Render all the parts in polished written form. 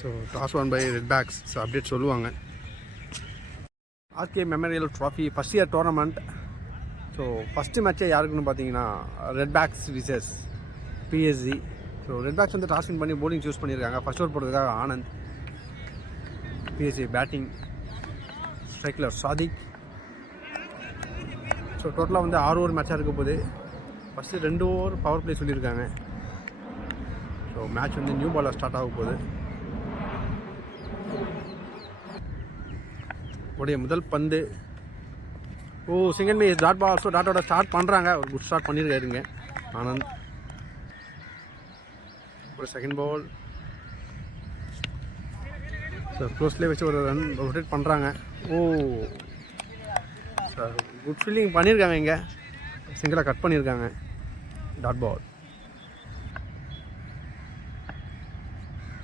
So toss won by red backs. So update சொல்லுவாங்க. RK memorial trophy first year tournament. So first மேட்ச்சே யாருக்குன்னு பார்த்தீங்கன்னா red backs versus PSG. So red backs வந்து toss win பண்ணி bowling choose பண்ணியிருக்காங்க. First over போடுறதுக்காக Anand. PSG batting ஸ்ட்ரைக்கில் சாதிக். ஸோ டோட்டலாக வந்து 6 ஓவர் மேட்சாக இருக்க போது. ஃபஸ்ட்டு 2 ஓவர் பவர் பிளே சொல்லியிருக்காங்க. ஸோ மேட்ச் வந்து நியூ பாலாக ஸ்டார்ட் ஆக போகுது. உடைய முதல் பந்து single miss dot ball. So டாட்டோட ஸ்டார்ட் பண்ணுறாங்க. ஒரு குட் ஸ்டார்ட் பண்ணியிருக்காருங்க ஆனந்த். ஒரு செகண்ட் பால். ஸோ க்ளோஸ்லேயே வச்சு ஒரு ரன் ரொட்டேட் பண்ணுறாங்க. சார் குட் ஃபீல்டிங் பண்ணியிருக்காங்க. இங்கே சிங்கிளாக கட் பண்ணியிருக்காங்க. Dot ball.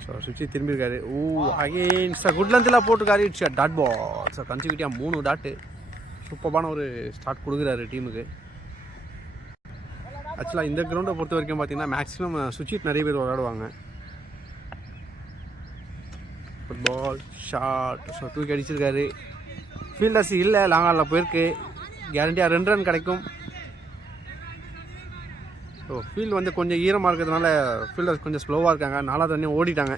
ஸோ சுவிட்சி திரும்பியிருக்காரு. அகெயின் சார் குட் லென்த்லாம் போட்டிருக்காரு. It's dot ball. சார் கன்சிக்யூட்டிவாக 3 டாட்டு. சூப்பரான ஒரு ஸ்டார்ட் கொடுக்குறாரு டீமுக்கு. ஆக்சுவலாக இந்த கிரவுண்டை பொறுத்த வரைக்கும் பார்த்தீங்கன்னா மேக்ஸிமம் சுவிட்ச் நிறைய பேர் விளையாடுவாங்க. Football short. ஸோ தூக்கி அடிச்சிருக்காரு. ஃபீல்டர்ஸ் இல்லை, லாங்காலில் போயிருக்கு. கேரண்டியாக 2 ரன் கிடைக்கும். ஸோ ஃபீல்டு வந்து கொஞ்சம் ஈரமாக இருக்கிறதுனால ஃபீல்டர்ஸ் கொஞ்சம் ஸ்லோவாக இருக்காங்க. 4வது ரன்னையும் ஓடிட்டாங்க.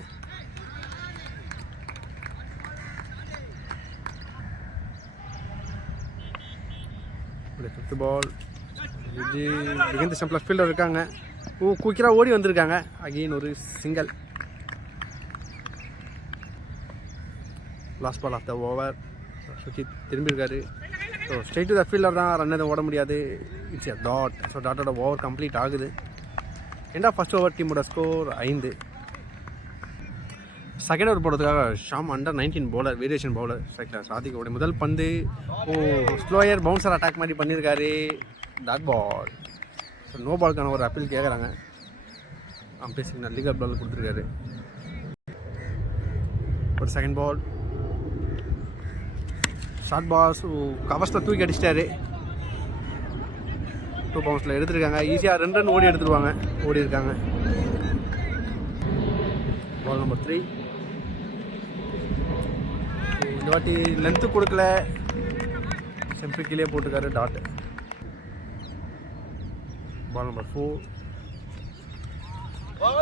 Fifth ball. விஜய் ஸ்டம்பில் ஃபீல்டர் இருக்காங்க. குயிக்கராக ஓடி வந்திருக்காங்க. அகெயின் ஒரு single. Last ball of the over. Sujith திரும்பியிருக்காரு. So straight to the fielder தான், ரன் எதுவும் ஓட முடியாது. It's a dot. ஸோ டாட்டோட ஓவர் கம்ப்ளீட் ஆகுது. எண்ட் ஆஃப் ஃபஸ்ட் ஓவர் டீமோட ஸ்கோர் 5. செகண்ட் ஓவர் போடுறதுக்காக Sham under 19 bowler, variation bowler ஸ்ட்ரைக்கில் சாதிக்கோடைய முதல் பந்து. ஸ்லோயர் பவுன்சர் அட்டாக் மாதிரி பண்ணியிருக்காரு. Dot ball. ஸோ நோ பாலுக்கான ஒரு அப்பீல் கேட்குறாங்க. பேசிங்கன்னா லீகல் பால் கொடுத்துருக்காரு. ஒரு செகண்ட் பால். ஷார்ட் பால். கவர்ஸில் தூக்கி அடிச்சிட்டாரு. 2 பவுன்ஸில் எடுத்துருக்காங்க. ஈஸியாக 2 ரன் ஓடி எடுத்துருவாங்க. ஓடி இருக்காங்க. Ball number 3. இந்த வாட்டி லென்த்து கொடுக்கல. செம்பு கீழே போட்டுருக்காரு. டாட். Ball number 4.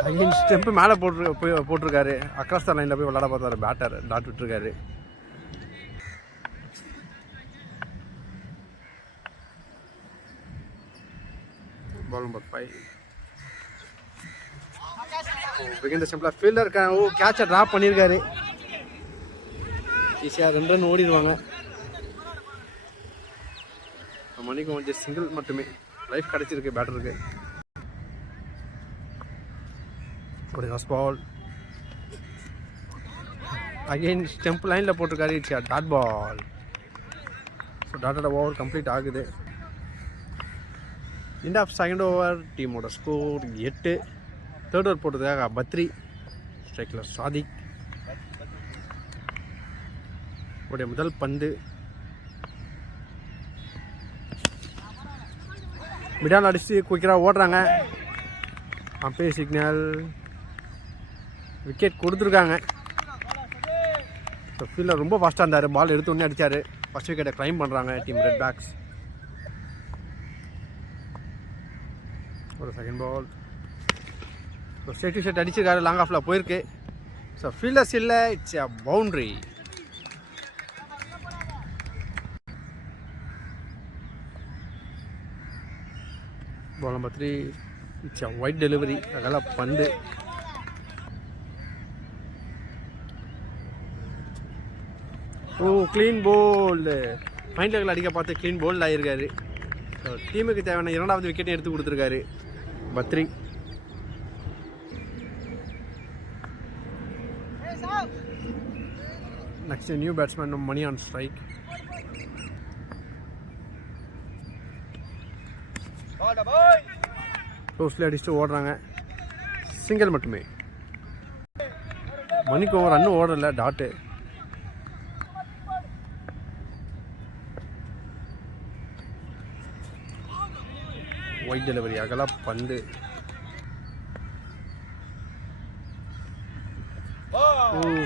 அங்கேயும் ஸ்டெம்பு மேலே போட்டிருக்காரு. அக்ராஸ் த லைனில் போய் விளாட பார்த்தாரு பேட்டர். டாட் விட்டுருக்காரு. பால் நம்பர் 5. பிகின் த சிம்பிளாக ஃபீல்டர் இருக்காங்க. கேட்சை ட்ராப் பண்ணியிருக்காரு. ஈஸியாக 2 ரன் ஓடிடுவாங்க. மணிக்கு கொஞ்சம் சிங்கிள் மட்டுமே லைஃப் கிடச்சிருக்கு பேட்டருக்கு. ஒரு லாஸ்ட் பால். அகெயின் ஸ்டெம்ப் லைனில் போட்டிருக்காரு. It's dot ball. ஸோ டாட்டோட ஓவர் கம்ப்ளீட் ஆகுது. எண்ட் ஆஃப் செகண்ட் ஓவர் டீமோட ஸ்கோர் 8. தேர்ட் ஓவர் போட்டதுக்காக பத்ரி. ஸ்ட்ரைக்கில் சாதிக். உடைய முதல் பந்து. மிடால் அடித்து குயிக்கராக ஓடுறாங்க. Umpire signal. விக்கெட் கொடுத்துருக்காங்க. ஸோ ஃபீல்டர் ரொம்ப ஃபாஸ்ட்டாக இருந்தார். பால் எடுத்து ஒன்றே அடித்தார். ஃபஸ்ட் விக்கெட்டை கிளைம் பண்ணுறாங்க டீம் ரெட் பேக்ஸ். ஒரு second ball. So straight to straight அடிச்சிருக்காரு. லாங் ஆஃபில் போயிருக்கு. ஸோ ஃபீல்டர்ஸ் இல்லை. It's a boundary. Ball number 3. It's a wide delivery. அதெல்லாம் பந்து. Clean bolt. ஃபைன் லெக்கில் அடிக்க பார்த்து க்ளீன் போல்டு ஆகியிருக்காரு. ஸோ டீமுக்கு தேவையான 2வது விக்கெட்டையும் எடுத்து கொடுத்துருக்காரு Badri. Next new batsman Mani on strike. க்ளோஸ்ல அடிச்சுட்டு ஓடுறாங்க. சிங்கிள் மட்டுமே. மணிக்கு ஒரு ரன்னு ஓடல. டாட்டு. White delivery. அகலா பந்து.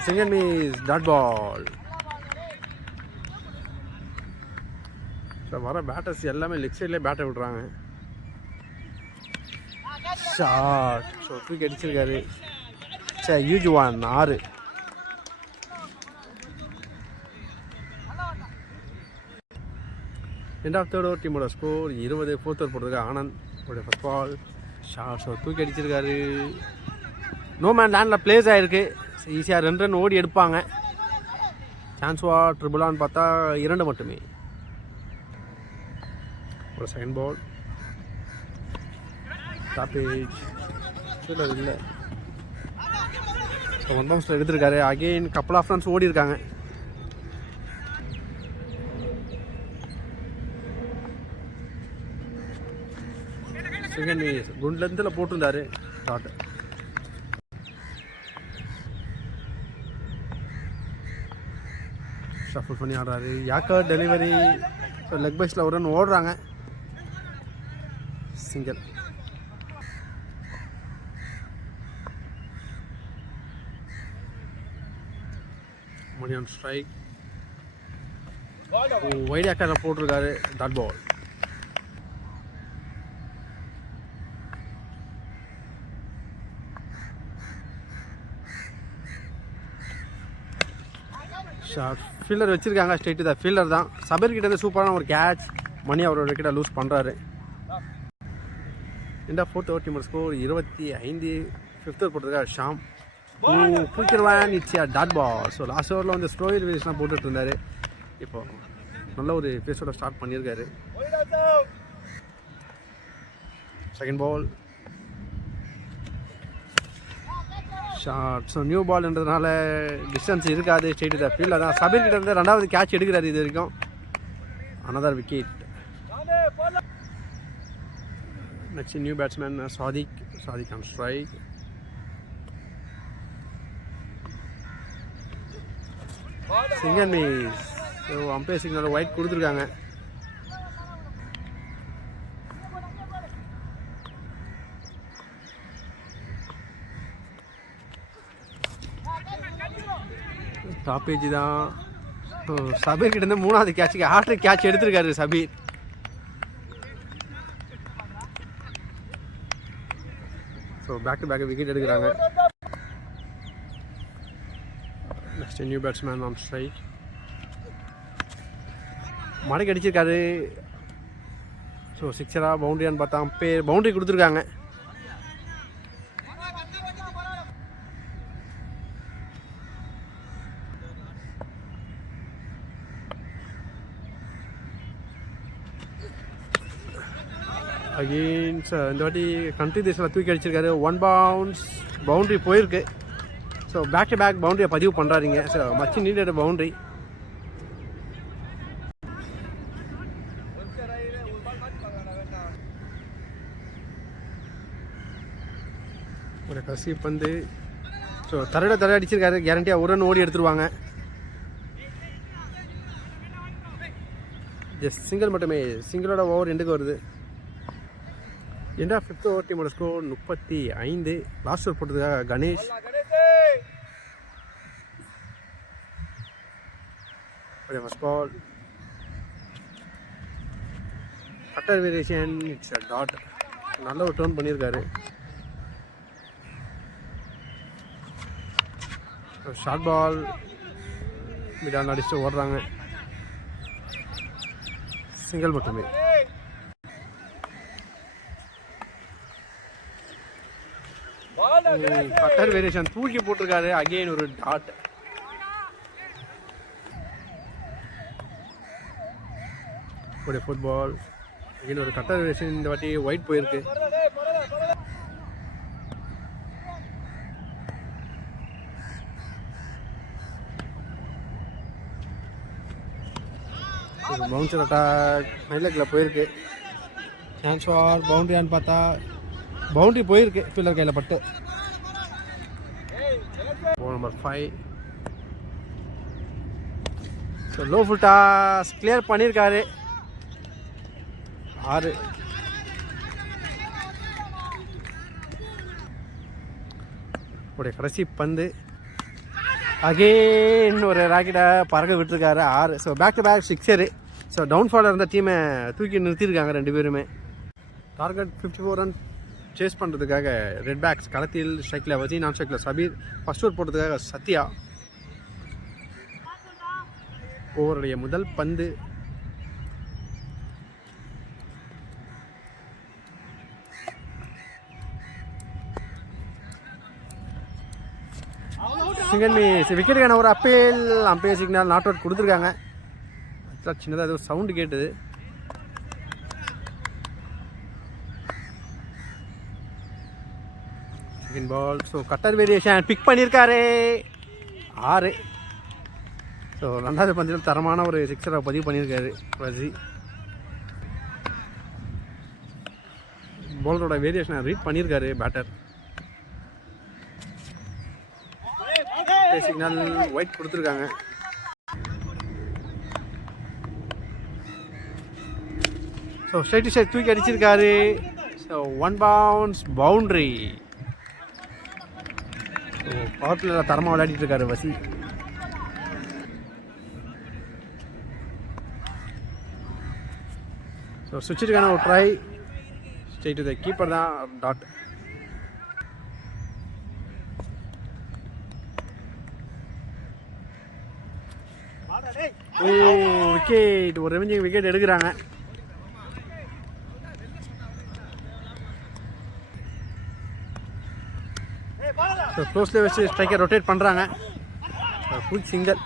Second miss dot ball. So வர பேட்டர்ஸ் எல்லாமே லெக் சைட்லேயே பேட்டை விட்றாங்க. ஷாட். ஸோ தூக்கி அடிச்சிருக்காரு. சரி huge 1 6. End of third over டீமோட ஸ்கோர் 20. ஃபோர்த் ஓவர் போடுறதுக்கு ஆனந்த் உடைய ஃபர்ஸ்ட் பால் ஷாட். ஸோ தூக்கி அடிச்சிருக்காரு. நோ மேன் லேண்டில் பிளேஸ் ஆகிருக்கு. ஈஸியாக 2 ரன் ஓடி எடுப்பாங்க. சான்ஸ்வா ட்ரிபிளான்னு பார்த்தா 2 மட்டுமே. ஒரு செகண்ட் பால் டாப்பேஜ் இல்லை. ஸோ 1 பவுன்ஸில் எடுத்திருக்காரு. அகெயின் கப்பல் ஆஃப் ரன்ஸ் ஓடி இருக்காங்க. செகண்ட் மிஸ் குட் லென்த்தில் போட்டிருந்தாரு ஷாட். ஷஃபிள் பண்ணி ஆடுறாரு. Yorker delivery. ஸோ லெக் பைஸில் ஒரு ரன் ஓடுறாங்க. Single. Mani on strike. Wide யாக்கரில் போட்டிருக்காரு. Dot ball. ஷாட். ஃபீல்டர் வச்சுருக்காங்க. ஸ்ட்ரெயிட்டு தான் ஃபீல்டர் தான். சபீர் கிட்டேருந்து சூப்பரான ஒரு கேட்ச். மணி அவரோட விக்கெட்டை லூஸ் பண்ணுறாரு. இந்த ஃபோர்த் ஓவர் டீமோட ஸ்கோர் 25. ஃபிஃப்த் ஓவர் போட்டிருக்காரு Sham. Quicker one it's dot ball. So last ஓவரில் வந்து ஸ்லோயர் வேரியேஷனாக போட்டுட்டு இருந்தார். இப்போ நல்ல ஒரு ஃபேஸோட ஸ்டார்ட் பண்ணியிருக்காரு. Second ball shot. So new பால்ன்றதுனால டிஸ்டன்ஸ் இருக்காது. ஸ்ட்ரெயிட் தான் ஃபீல்டில் தான். சபீர் கிட்ட இருந்து 2வது கேட்ச் எடுக்கிறாரு இது வரைக்கும். Another wicket. Next new batsman Sadiq on strike. Single miss. So umpire signal wide கொடுத்துருக்காங்க. டாப்பேஜ் தான். சபீர் கிட்டேருந்து 3வது கேட்சுக்கு ஹாட்ரிக் கேட்ச் எடுத்திருக்காரு Sabir. So back to back wicket எடுக்கிறாங்க. Next new batsman on strike. மடக்கி அடிச்சிருக்காரு. ஸோ சிக்ஸரா பவுண்டரியான்னு பார்த்தா அம்பையர் பவுண்டரி கொடுத்துருக்காங்க. அகெயின் இந்த வாட்டி கண்ட்ரி தேசில் தூக்கி அடிச்சிருக்காரு. 1 பவுன்ஸ் பவுண்ட்ரி போயிருக்கு. ஸோ பேக் டு பேக் பவுண்டரியை பதிவு பண்ணுறாருங்க. So much needed boundary. ஒரு கசி பந்து. ஸோ தர அடிச்சிருக்காரு. கேரண்டியாக ஒரு ரன் ஓடி எடுத்துருவாங்க. ஜஸ்ட் சிங்கிள் மட்டுமே. சிங்கிளோட ஓவர் எண்டுக்கு வருது. எண்ட் ஆஃப் ஃபிஃப்த் ஓவர் டீமோட ஸ்கோர் 35. லாஸ்ட் ஓவர் போட்டதுக்காக Ganesh. First ball cutter variation it's a dot. நல்ல ஒரு டர்ன் பண்ணியிருக்காரு. ஷார்ட் பால் மிடான் அடிச்சுட்டு ஓடுறாங்க. சிங்கிள் மட்டுமே. கட்டர் வேரியேஷன் தூக்கி போட்டிருக்காரு. அகெயின் ஒரு டாட். ஒரு ஃபுட்பால். அகெயின் ஒரு கட்டர் வேரியேஷன். இந்த வாட்டி ஒயிட் போயிருக்கு. பவுன்சர் அட்டாக் ஹைலெக்கில் போயிருக்கு. சான்ஸ் ஃபார் பவுண்டரியான்னு பார்த்தா பவுண்டரி போயிருக்கு ஃபீல்டர் கையில் பட்டு. Ball number 5. So low full toss clear பண்ணியிருக்காரு. 6. உடைய கடைசி பந்து அகெயின் ஒரு ராக்கெட்டை பறக்க விட்டுருக்காரு 6. So back to back 6. So டவுன்ஃபாலில் இருந்த டீமை தூக்கி நிறுத்தியிருக்காங்க 2 பேருமே. டார்கெட் 54 ரன் சேஸ் பண்ணுறதுக்காக ரெட் பேக்ஸ் களத்தில் ஸ்ட்ரைக்கில் வசி, நான் ஸ்ட்ரைக்கில் சபீர், ஃபர்ஸ்ட் ஓவர் போடுறதுக்காக சத்யா. ஓவருடைய முதல் பந்து சிங்கன் மிஸ். விக்கெட்டுக்கான ஒரு appeal, umpire signal, not out கொடுத்துருக்காங்க. சின்னதாக ஏதோ சவுண்டு கேட்டுது. Second ball. So cutter variation pick பண்ணியிருக்காரு 6. ஸோ 2வது பந்தில் தரமான ஒரு 6 பதிவு பண்ணியிருக்காரு வசி. பாலரோட வேரியேஷனை ரீட் பண்ணியிருக்காரு பேட்டர். சிக்னல் ஒயிட் கொடுத்துருக்காங்க. ஸோ ஸ்ட்ரைட் டு ஸ்ட்ரைட் தூக்கி அடிச்சிருக்காரு. So 1 bounce boundary. So power பிளேயில் தரமாக விளையாடிட்டு இருக்காரு வசி. ஸோ சுவிட்சுக்கான ஒரு try, straight to the keeper தான், டாட். ஓ விக்கெட், ஒரு ரெவெஞ்சிங் விக்கெட் எடுக்கிறாங்க. ஸோ க்ளோஸில் வச்சு ஸ்ட்ரைக்கர் ரொட்டேட் பண்ணுறாங்க. Quick single.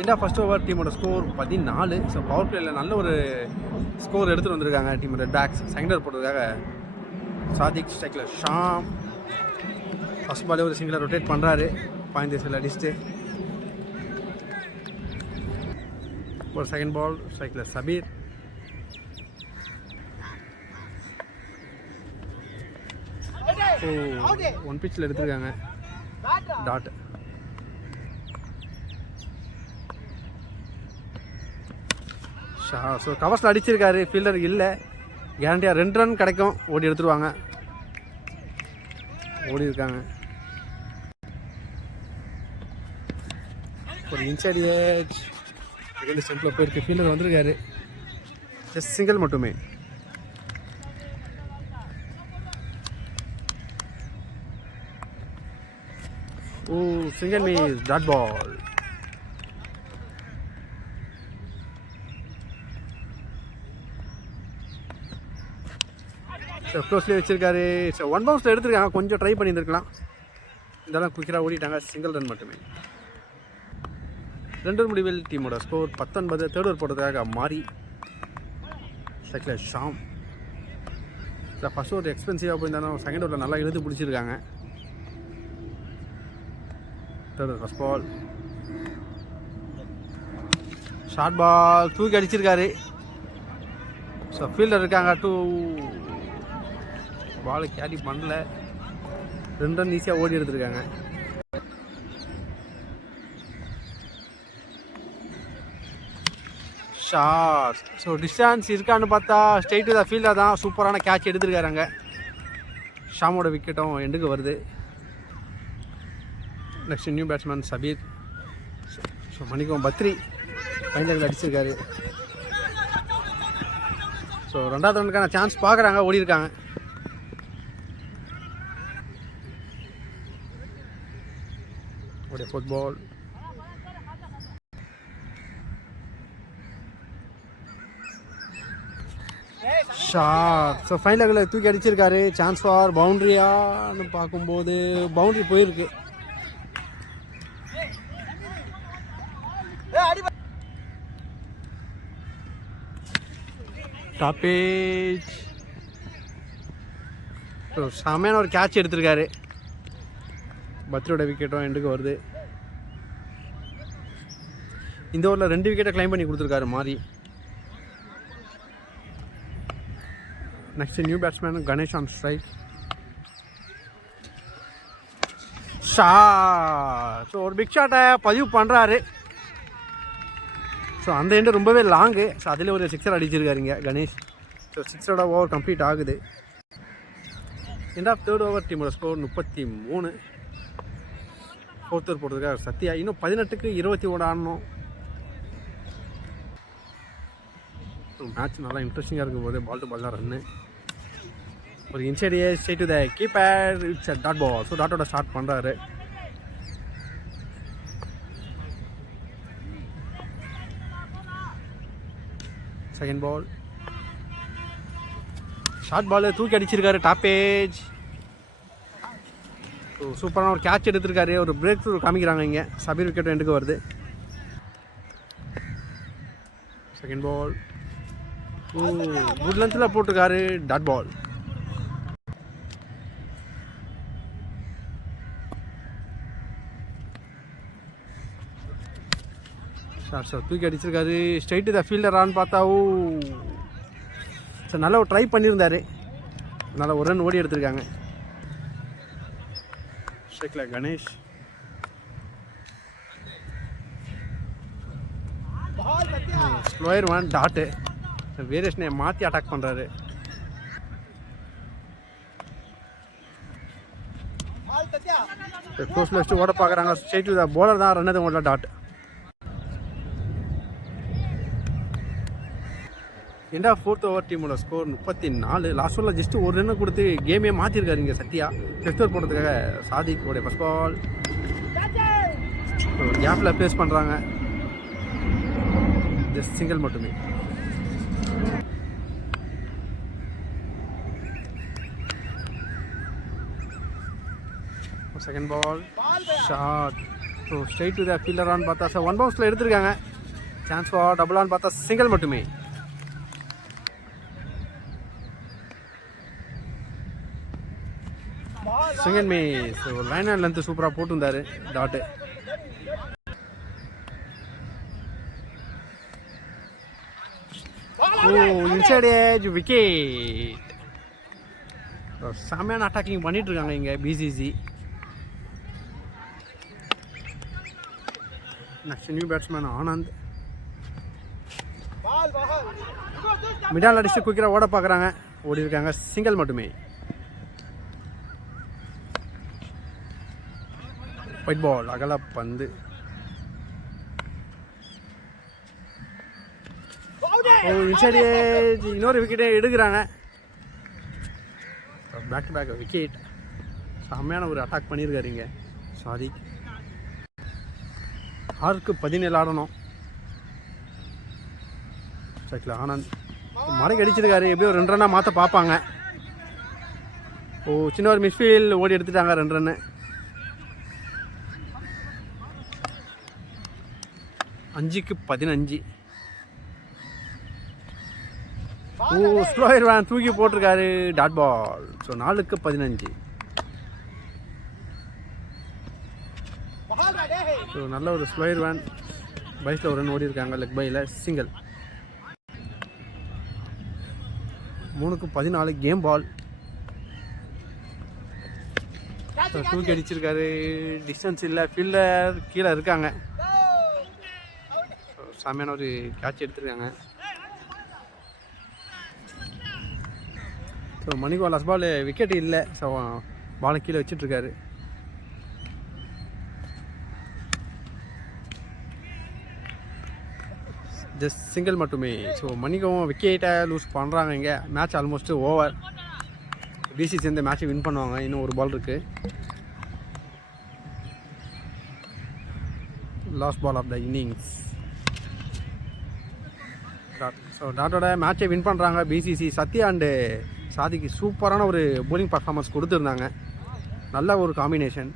India first over டீமோட ஸ்கோர் 14. ஸோ பவர் பிளேயில் நல்ல ஒரு ஸ்கோர் எடுத்துகிட்டு வந்திருக்காங்க team red packs. Second over போடுறதுக்காக சாதிக், ஸ்ட்ரைக்கில் ஷாம். ஃபர்ஸ்ட் பாலே ஒரு சிங்கிளை ரொட்டேட் பண்ணுறாரு, பாயிண்ட் தேசில் அடிச்சுட்டு. ஒரு செகண்ட் பால், ஸ்ட்ரைக்கில் சபீர். ஓ 1 பிச்சில் எடுத்துருக்காங்க, டாட். ஸோ கவர்ஸில் அடிச்சிருக்காரு, ஃபீல்டர் இல்லை. கேரண்டியாக 2 ரன் கிடைக்கும், ஓடி எடுத்துருவாங்க. ஓடி இருக்காங்க. ஒரு இன்சைட் ஏஜ் செகண்ட் ஸ்டெம்பில் போயிருக்கு, ஃபீல்டர் வந்திருக்காரு. ஜஸ்ட் சிங்கிள் மட்டுமே. Oh single miss, dot ball. So க்ளோஸ்லேயே வச்சுருக்காரு. ஸோ 1 பவுன்ஸில் எடுத்துருக்காங்க, கொஞ்சம் ட்ரை பண்ணியிருந்துருக்கலாம். இதெல்லாம் குயிக்கராக ஓடிட்டாங்க, சிங்கிள் ரன் மட்டுமே. 2 முடிவில் டீமோட ஸ்கோர் 19. தேர்ட் ஓவர் போடுறதுக்காக மாறி, ஸ்ட்ரைக்கில் ஷாம். ஸோ ஃபர்ஸ்ட் ஓவர் எக்ஸ்பென்சிவாக போயிருந்தாலும் செகண்ட் ஓவரில் நல்லா இழுத்து பிடிச்சிருக்காங்க. Third over first ball, short ball, தூக்கி அடிச்சிருக்காரு. ஸோ ஃபீல்டர் இருக்காங்க, 2 பால் கேரி பண்ணல. 2 ரன் ஈஸியாக ஓடி எடுத்துருக்காங்க. ஷாட். ஸோ டிஸ்டன்ஸ் இருக்கான்னு பார்த்தா ஸ்ட்ரெயிட் டு த ஃபீல்டர் தான். சூப்பரான கேட்ச் எடுத்துருக்காருங்க. ஷாமோட விக்கெட்டும் எண்டுக்கு வருது. Next new batsman Sabir. So மணிக்கும் பத்ரி ஃபைனலில் அடிச்சிருக்காரு. ஸோ 2வது ரனுக்கான சான்ஸ் பார்க்குறாங்க, ஓடி இருக்காங்க. ஃபுட்பால். ஷாட். ஸோ ஃபைனலில் தூக்கி அடிச்சிருக்காரு. சான்ஸ் ஃபார் பவுண்ட்ரியான்னு பார்க்கும்போது பவுண்ட்ரி போயிருக்கு. டாப்பேஜ். ஸோ செமையான ஒரு கேட்ச் எடுத்திருக்காரு. பத்ரியோட விக்கெட்டும் எண்டுக்கு வருது. இந்த ஓவரில் 2 விக்கெட்டை கிளைம் பண்ணி கொடுத்துருக்காரு மாறி. Next new batsman Ganesh on strike. Shot. So ஒரு பிக் ஷாட்டை பதிவு பண்ணுறாரு. ஸோ அந்த எண்டு ரொம்பவே லாங்கு. ஸோ அதில் ஒரு 6 அடிச்சிருக்காருங்க கணேஷ். ஸோ 6ஓட ஓவர் கம்ப்ளீட் ஆகுது. எண்ட் ஆஃப் தேர்ட் ஓவர் டீமோட ஸ்கோர் 33. ஃபோர்த் ஓவர் போடுறதுக்காக சத்யா. இன்னும் 18க்கு 21 ஆடணும். மேட்ச் நல்லா இன்ட்ரெஸ்டிங்காக இருக்கும் போது பால் டு பால் தான் ரன்னு. ஒரு இன்சைடியே straight to the keeper. It's a dot ball. So டாட்டோட ஸ்டார்ட் பண்ணுறாரு. செகண்ட் பால் ஷார்ட் பால் தூக்கி அடிச்சிருக்காரு. டாப்பேஜ். ஸோ சூப்பரான ஒரு கேட்ச் எடுத்திருக்காரு. ஒரு பிரேக் த்ரூ காமிக்கிறாங்க இங்கே. சபீர் விக்கெட் எண்டுக்கு வருது. செகண்ட் பால் குட் லென்த்தில் போட்டிருக்காரு. Dot ball. சார் தூக்கி அடிச்சிருக்காரு. ஸ்ட்ரைட்டு த ஃபீல்டரான்னு பார்த்தாவோ சார் நல்லா ஒரு ட்ரை பண்ணியிருந்தார். நல்லா ஒரு ரன் ஓடி எடுத்திருக்காங்க. ஸ்ட்ரைக்கில் கணேஷ். Slower one dot. வேரியேஷனை மாற்றி அட்டாக் பண்ணுறாரு. க்ளோஸில் வச்சுட்டு ஓட பார்க்குறாங்க. ஸ்ட்ரைட் த போலர் தான் ரன் ஓடல. டாட். எண்டா ஃபோர்த் ஓவர் டீமோட ஸ்கோர் 34. லாஸ்ட் ஓவரில் ஜஸ்ட் ஒரு ரன்னு கொடுத்து கேமே மாற்றிருக்காரு இங்கே சத்யா. ஃபிஃப்த் ஓவர் போடுறதுக்காக சாதிக் உடைய ஃபர்ஸ்ட் பால் கேப்பில் பேஸ் பண்ணுறாங்க. ஜஸ்ட் சிங்கிள் மட்டுமே. Second ball short. So straight to the ஃபீல்டரான்னு பார்த்தா சார் ஒன் பவுன்ஸில் எடுத்திருக்காங்க. சான்ஸ் ஃபார் டபுளான்னு பார்த்தா சிங்கிள் மட்டுமே. Second miss. ஒரு லைன் அண்ட் லென்த் சூப்பராக போட்டுருந்தாரு. டாட்டு. Inside edge wicket. செம்மையான அட்டாக்கிங் பண்ணிட்டு இருக்காங்க இங்கே PCC. Next new batsman Anand. Mid off அடிச்சு குயிக்கராக ஓட பார்க்குறாங்க. ஓடி இருக்காங்க. சிங்கிள் மட்டுமே. ஒயிட் பால் அகல பந்து. Inside edge. இன்னொரு விக்கெட்டை எடுக்கிறாங்க. Back to back wicket. செம்மையான ஒரு அட்டாக் பண்ணியிருக்காரு இங்கே சாரி. 6க்கு 17 ஆடணும். சைக்கிள் ஆனந்த் மறைக்கு அடிச்சிருக்காரு. எப்படியோ 2 ரன்னாக மாற்ற பார்ப்பாங்க. சின்ன ஒரு மிஸ்ஃபீல்ட் ஓடி எடுத்துட்டாங்க. 2 ரன்னு. 5க்கு 15. ஸ்லோயர் வேன் தூக்கி போட்டிருக்காரு. Dot ball. ஸோ 4க்கு 15. ஸோ நல்ல ஒரு ஸ்லோயர் வேன் பைஸில் ஒரு ரன் ஓடி இருக்காங்க. லெக் பையில் சிங்கிள். 3க்கு 14 கேம் பால். தூக்கி அடிச்சிருக்காரு. டிஸ்டன்ஸ் இல்லை. ஃபீல்டர் கீழே இருக்காங்க. செம்மையான ஒரு கேட்ச் எடுத்துருக்காங்க. ஸோ மணிக்கு லாஸ்ட் பால் விக்கெட் இல்லை. ஸோ பாலை கீழே வச்சிட்ருக்காரு. ஜஸ்ட் சிங்கிள் மட்டுமே. ஸோ மணிக்கும் விக்கெட்டை லூஸ் பண்ணுறாங்க இங்கே. Match almost over. பிசி சேர்ந்து மேட்ச்சை வின் பண்ணுவாங்க. இன்னும் ஒரு பால் இருக்குது. Last ball of the innings. So டாட்டோட மேட்சை வின் பண்ணுறாங்க பிசிசி. சத்யா அண்டு சாதிக்கு சூப்பரான ஒரு போலிங் பர்ஃபார்மன்ஸ் கொடுத்துருந்தாங்க. நல்ல ஒரு காம்பினேஷன்.